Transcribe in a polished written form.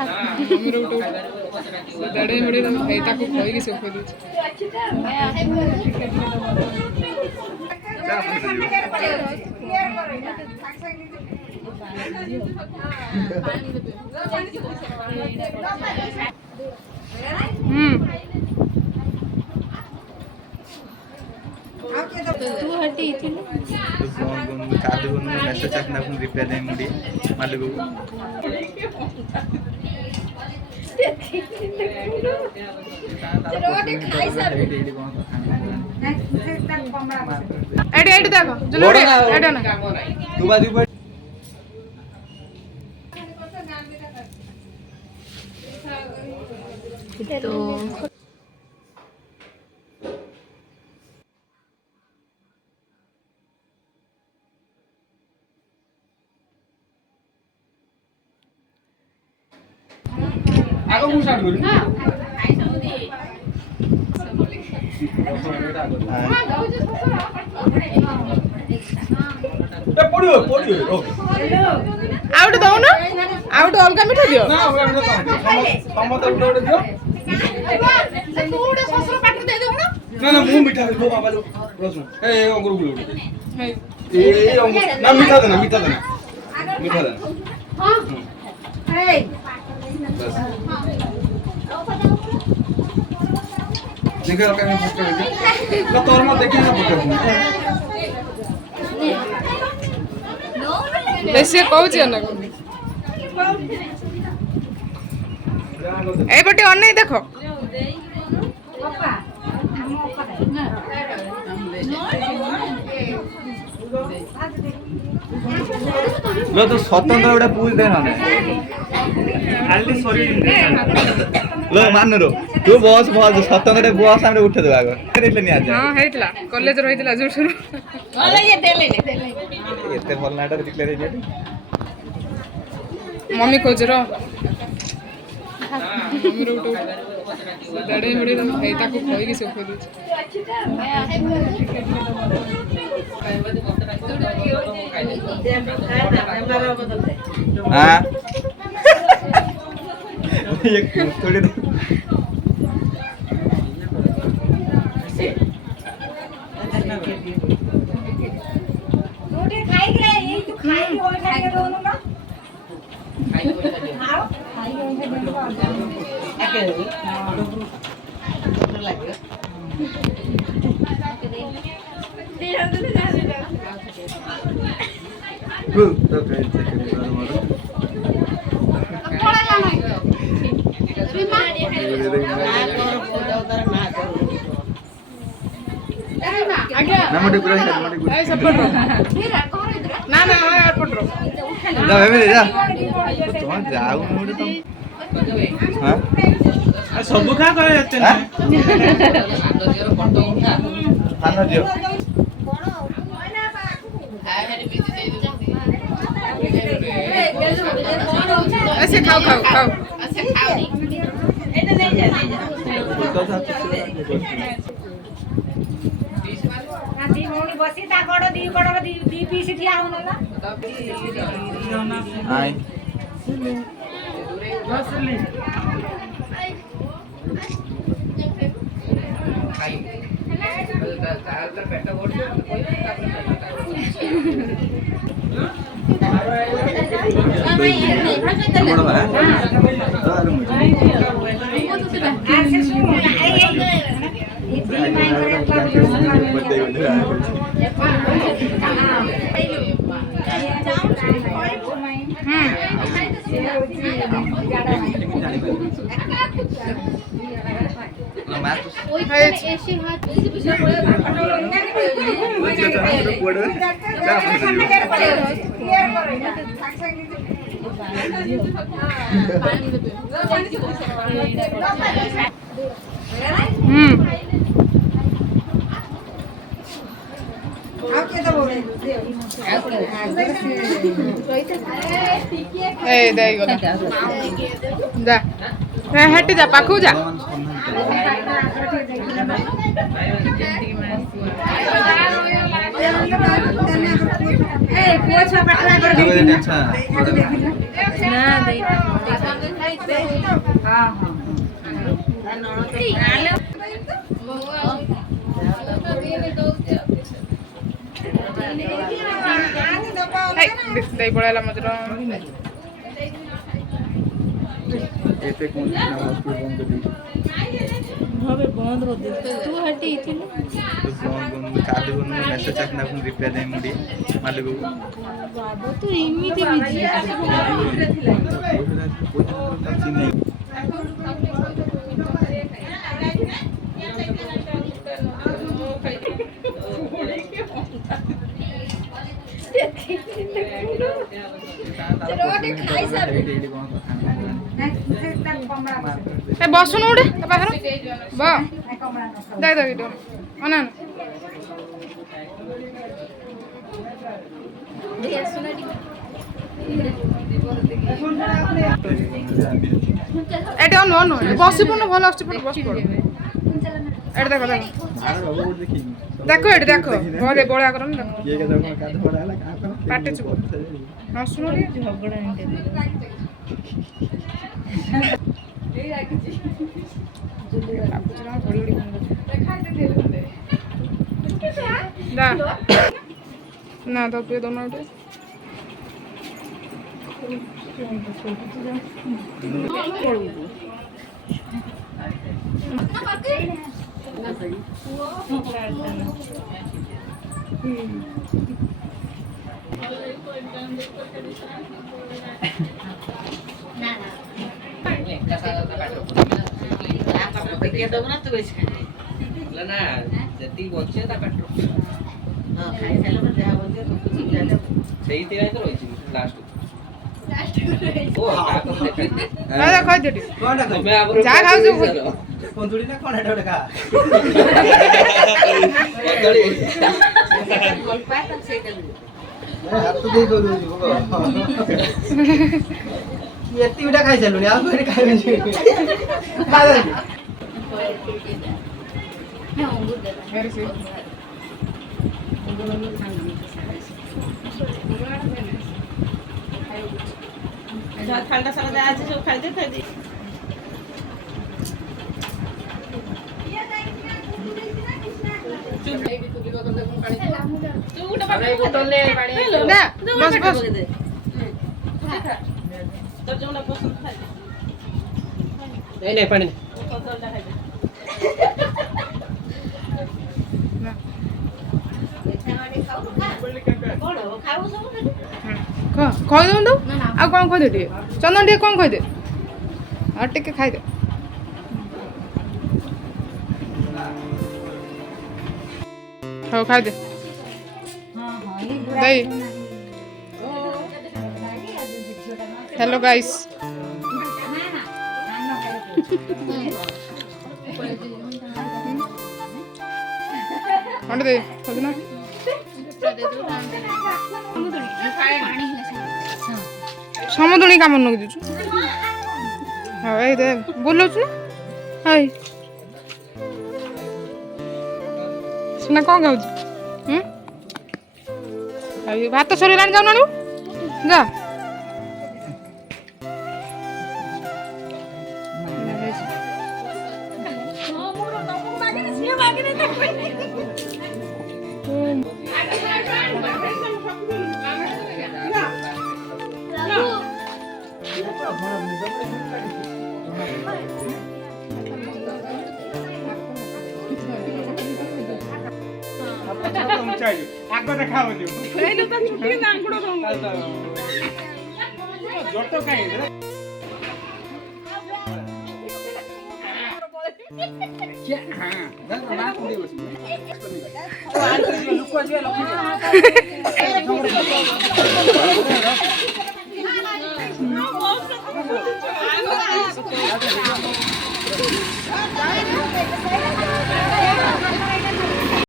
mummy रो दड़े बड़े भाई ताको खोई के सोफे दे तू हटी इथले कादू मेसेज चकना पुन रिप्लाई दे मुडी मालगु रोटी खाई सब एडी एडी देखो चलो एडी ना तू बाजू पर तो आगो मु स्टार्ट करू हां खाई सब दे ए पडियो ओके आउट दो ना आउट अलगा मिठा दियो ना हम तम तो उडे दियो तू उडे ससुर पाटी दे दो ना ना मु मीठा दे बाबा लो रसुन ए अंगूर गुलो हे ए अंगूर ना मीठा देना हां हे बस देखो का मैं फोटो दे ना तोर मत देखिए ना फोटो बेसी कहूची ना ए बटे अनै देखो लो तो स्वतंत्र उडा पूछ दे ना आल्ली सॉरी लो मान रो तू बॉस स्वतंत्र बॉस हमरे उठे दो आगो रेले नि आजा हां हेतला कॉलेज रहितला जोर शुरू अरे ये देले एते भल नाटर दिखले रे मम्मी खोज रो मम्मी रो दड़े बड़े भाई ताको खोई के सोफे दे हां ये थोड़ी रोटी खाई के यही तू खाई हो खाई के दोनों ना खाई हो खाई हो आके लगे तो फ्रेंड से मारो थोड़ा जाना ना मोटी पूरा ए सपोर्ट रो ना ना एयरपोर्ट रो जा बेबी जा तो जाऊ मोटी तुम हां सब खा करे जाते ना खाना दियो ऐसे खाओ खाओ खाओ ऐसे खाओ एटा नहीं जा तो साथ दी मोनी बसी ता गड़ दी पीस ठिया होना ना आई बड़ा है ए देई गला जा ए हट जा पाखु जा ए पोछा पटला कर अच्छा ना हाँ हाँ ଦେଇ ପଳେଇଲା ମଝିର ଏତେ କଣ ହସ୍ପିଟାଲ ବନ୍ଦ ବନ୍ଦ कर दे तू हटी थी କାଲି ମେସେଜ ଆସିଲା ପୁଣି ରିପ୍ଲାଏ ଦେଇ ମୁଡ଼ି ମାଲିକକୁ बाबा तू इमिति बिजी ଏ ବସୁନ ଗୋଟେ ତା ପାଖରେ ବ ଦେଇ ଦେ ଏଇଟା ଅନା ଏଠି ଅନୁ ଅନୁ ବସି ପଡୁନ ଭଲ ଆସୁଛି ପୁଣି ବସି ପଡୁ ଏଠି ଦେଖ ଦେଖ ଦେଖ ଏଠି ଦେଖ ଘରେ ବଳିଆ କରନି ଦେଖ ପାଟି ଚୁପ ଆସୁନ ଟିକେ झगड़ा যা না তো পেয়ে দোনো ওটা ଏତିକିଟା ଖାଇସାରିଲୁଣି ଆଉ କୋଉଠି ଖାଇବେନି ঠান্ডা সারা দেওয়া আছে সব খাইতে খাইতে नहीं पानी କହିଦିଅନ୍ତୁ ଆଉ କ'ଣ କହିଦେ ଟିକେ ଚନ୍ଦନ ଟିକେ କ'ଣ କହିଦେ ଆଉ ଟିକେ ଖାଇଦେ ହଉ ଖାଇଦେ ଦେଇ ହ୍ୟାଲୋ ଗାଇସ୍ ଖଣ୍ଡେ ଦେ ଖୋଜୁ ନା ସମୁଦୁଣି କାମ ନକୁ ଦେଉଛୁ ହଉ ଏଇ ଦେ ବୁଲଉଛୁ ନା ହେଇ ସିନା କ'ଣ ଖାଉଛୁ ଭାତ ସରିଲାଣି ଯାଉନ ଆଣିବୁ ଯା ଆଗ ଦେଖା ହଉଛି ଜଟ କାହିଁ